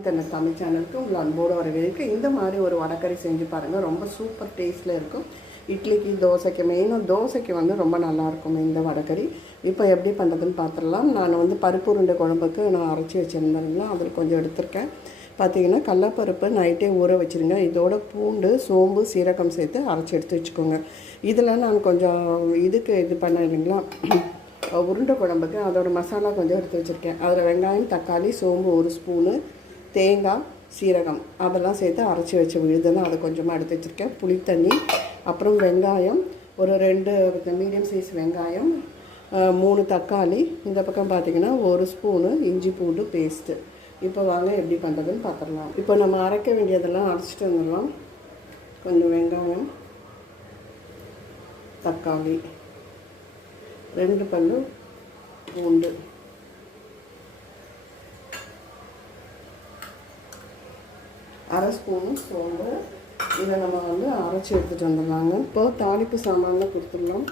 இந்த தமிழ் சேனலுக்கு உங்களை அன்போடு வரவேற்கு. இந்த மாதிரி ஒரு வடக்கறி செஞ்சு பாருங்கள் ரொம்ப சூப்பர் டேஸ்ட்டில் இருக்கும். இட்லிக்கு தோசைக்கு மெயினும் தோசைக்கு வந்து ரொம்ப நல்லாயிருக்கும் இந்த வடக்கறி. இப்போ எப்படி பண்ணுறதுன்னு பார்த்துடலாம் நான் வந்து பருப்பு உருண்டை குழம்புக்கு நான் அரைச்சி வச்சுருந்தேன்னா அதில் கொஞ்சம் எடுத்திருக்கேன். பார்த்தீங்கன்னா கடலப்பருப்பு நைட்டே ஊற வச்சுருங்க. இதோட பூண்டு சோம்பு சீரகம் சேர்த்து அரைச்சி எடுத்து வச்சுக்கோங்க. இதில் நான் கொஞ்சம் இதுக்கு இது பண்ண இல்லைங்களா? உருண்டை குழம்புக்கு அதோட மசாலா கொஞ்சம் எடுத்து வச்சுருக்கேன். அதில் வெங்காயம் தக்காளி சோம்பு ஒரு ஸ்பூனு. தேங்காய் சீரகம் அதெல்லாம் சேர்த்து அரைச்சி வச்ச விழுதுன்னு அதை கொஞ்சமாக எடுத்து வச்சுருக்கேன். புளித்தண்ணி அப்புறம் வெங்காயம் ஒரு ரெண்டு மீடியம் சைஸ் வெங்காயம் மூணு தக்காளி. இந்த பக்கம் பார்த்தீங்கன்னா ஒரு ஸ்பூனு இஞ்சி பூண்டு பேஸ்ட்டு. இப்போ வாங்க எப்படி பண்ணுறதுன்னு பார்த்துடலாம் இப்போ நம்ம அரைக்க வேண்டியதெல்லாம் அரைச்சிட்டு வந்துடலாம். கொஞ்சம் வெங்காயம் தக்காளி ரெண்டு பல்லு பூண்டு. அரை ஸ்பூனு சோம்பு. இதை நம்ம வந்து அரைச்சி எடுத்துகிட்டு வந்துடலாங்க. இப்போ தாளிப்பு சாமான்ல கொடுத்துடலாம்.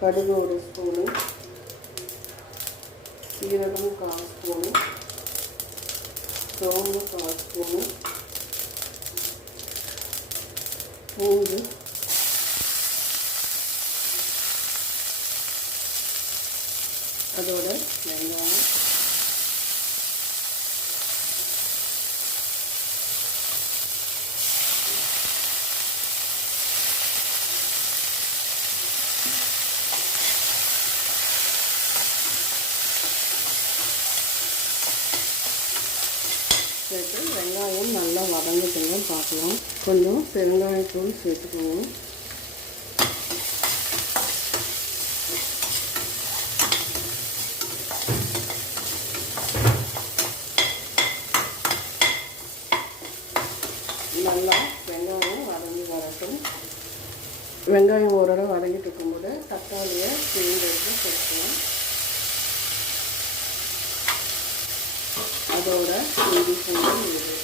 கடுகு ஒரு ஸ்பூனு. சீரகம் கால் ஸ்பூனு. சோம்பு கால் ஸ்பூனு. பூண்டு. அதோட வெங்காயம். சேர்த்து வெங்காயம் நல்லா வதங்கிட்டுங்க பார்க்கலாம். கொஞ்சம் பெருங்காயத்தூள் சேர்த்துக்கோங்க. நல்லா வெங்காயம் வதங்கி வரட்டும். வெங்காயம் ஓரளவு வதங்கிட்டு இருக்கும்போது தக்காளியை சேர்ந்து எடுத்து சேர்த்துக்கலாம் அதோட செய்தி பூண்டு விழுது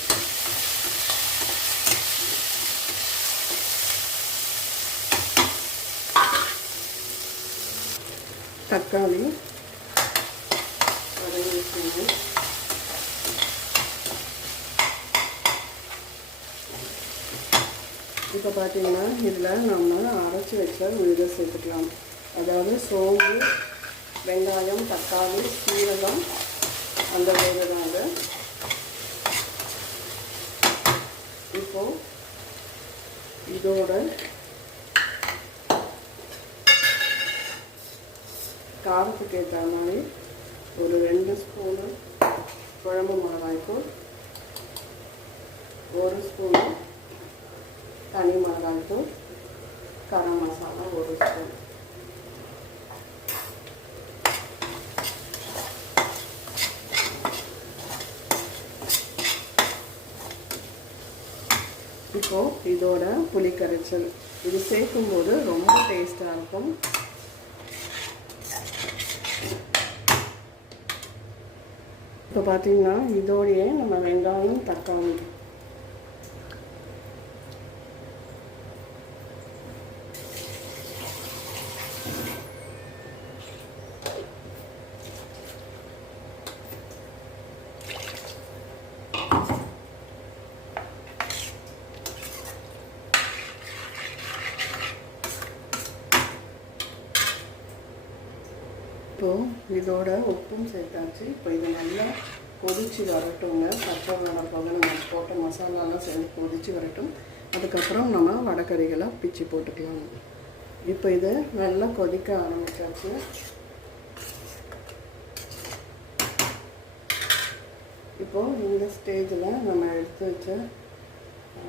தக்காளி வதங்கிட்டு இப்போ பார்த்தீங்கன்னா இதில் நம்ம அரைச்சி வச்ச விழுதை சேர்த்துக்கலாம். அதாவது சோம்பு வெங்காயம் தக்காளி சீரகம் அந்த விழுது தான் அது. இப்போ இதோட காரத்துக்கு ஏற்ற மாதிரி ஒரு ரெண்டு ஸ்பூனு குழம்பு மிளகாய்த்தூள் ஒரு ஸ்பூனு தனி மிளகாய்த்தூள் கரம் மசாலா ஒரு ஸ்பூன் இருக்கும் இதோட புளி கரைச்சல் இது சேர்க்கும்போது ரொம்ப டேஸ்டாக இருக்கும். இப்போ பார்த்தீங்கன்னா இதோடையே நம்ம வெங்காயம் இப்போது இதோட உப்பும் சேர்த்தாச்சு. இப்போ இது நல்லா கொதிச்சு வரட்டுங்க. பச்சை மிளகாய் நம்ம போட்ட மசாலாலாம் சேர்ந்து கொதிச்சு வரட்டும். அதுக்கப்புறம் நம்ம வடக்கறிகளை பிச்சு போட்டுக்கலாம். இப்போ இதை நல்லா கொதிக்க ஆரம்பித்தாச்சு இப்போது இந்த ஸ்டேஜில் நம்ம எடுத்து வச்ச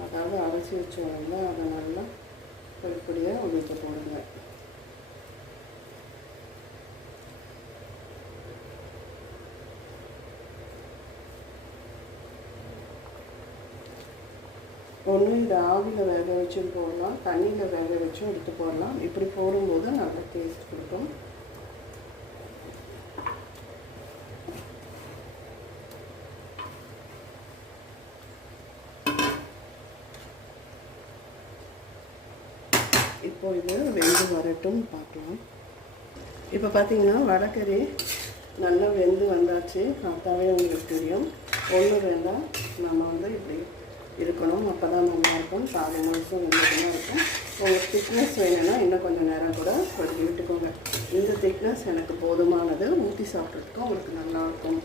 அதாவது அரைச்சி வச்சோம்ல அதை நல்லா படிப்படியாக உதிர்த்து போடுங்க. ஒன்று இந்த ஆவியில் வேக வச்சும் போடலாம் தண்ணியில் வேக வச்சும் எடுத்து போடலாம். இப்படி போடும்போது நல்லா டேஸ்ட் கொடுக்கும். இப்போ இது வெந்து வரட்டும் பார்க்கலாம். இப்போ பார்த்தீங்கன்னா வடக்கறி நல்லா வெந்து வந்தாச்சு. அதாவே உங்களுக்கு தெரியும். ஒன்று ரெண்டாக நம்ம வந்து இப்படி இருக்கணும். அப்போ தான் நல்லாயிருக்கும் பாதி முழுசும் உங்களுக்கு இருக்கும். உங்களுக்கு திக்னஸ் வேணும்னா இன்னும் கொஞ்சம் நேரம் கூட கொஞ்சம் விட்டுக்கோங்க. இந்த திக்னஸ் எனக்கு போதுமானது. ஊற்றி சாப்பிட்றதுக்கும் உங்களுக்கு நல்லாயிருக்கும்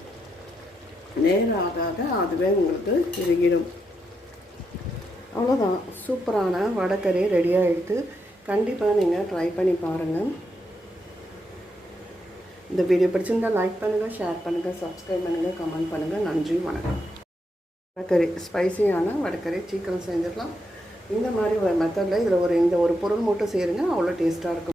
நேரம் ஆக ஆக அதுவே உங்களுக்கு இறுகிடும் அவ்வளோதான் சூப்பரான வடக்கறி ரெடி ஆகிடுது கண்டிப்பாக நீங்கள் ட்ரை பண்ணி பாருங்கள் இந்த வீடியோ பிடிச்சிருந்தால் லைக் பண்ணுங்கள் ஷேர் பண்ணுங்கள் சப்ஸ்கிரைப் பண்ணுங்கள் கமெண்ட் பண்ணுங்கள் நன்றி வணக்கம். வடக்கறி ஸ்பைசியான வடக்கறி சீக்கிரம் செஞ்சிடலாம். இந்த மாதிரி மெத்தடில் இதில் ஒரு இந்த ஒரு பொருள் மட்டும் சேருங்க அவ்வளோ டேஸ்ட்டாக இருக்கும்.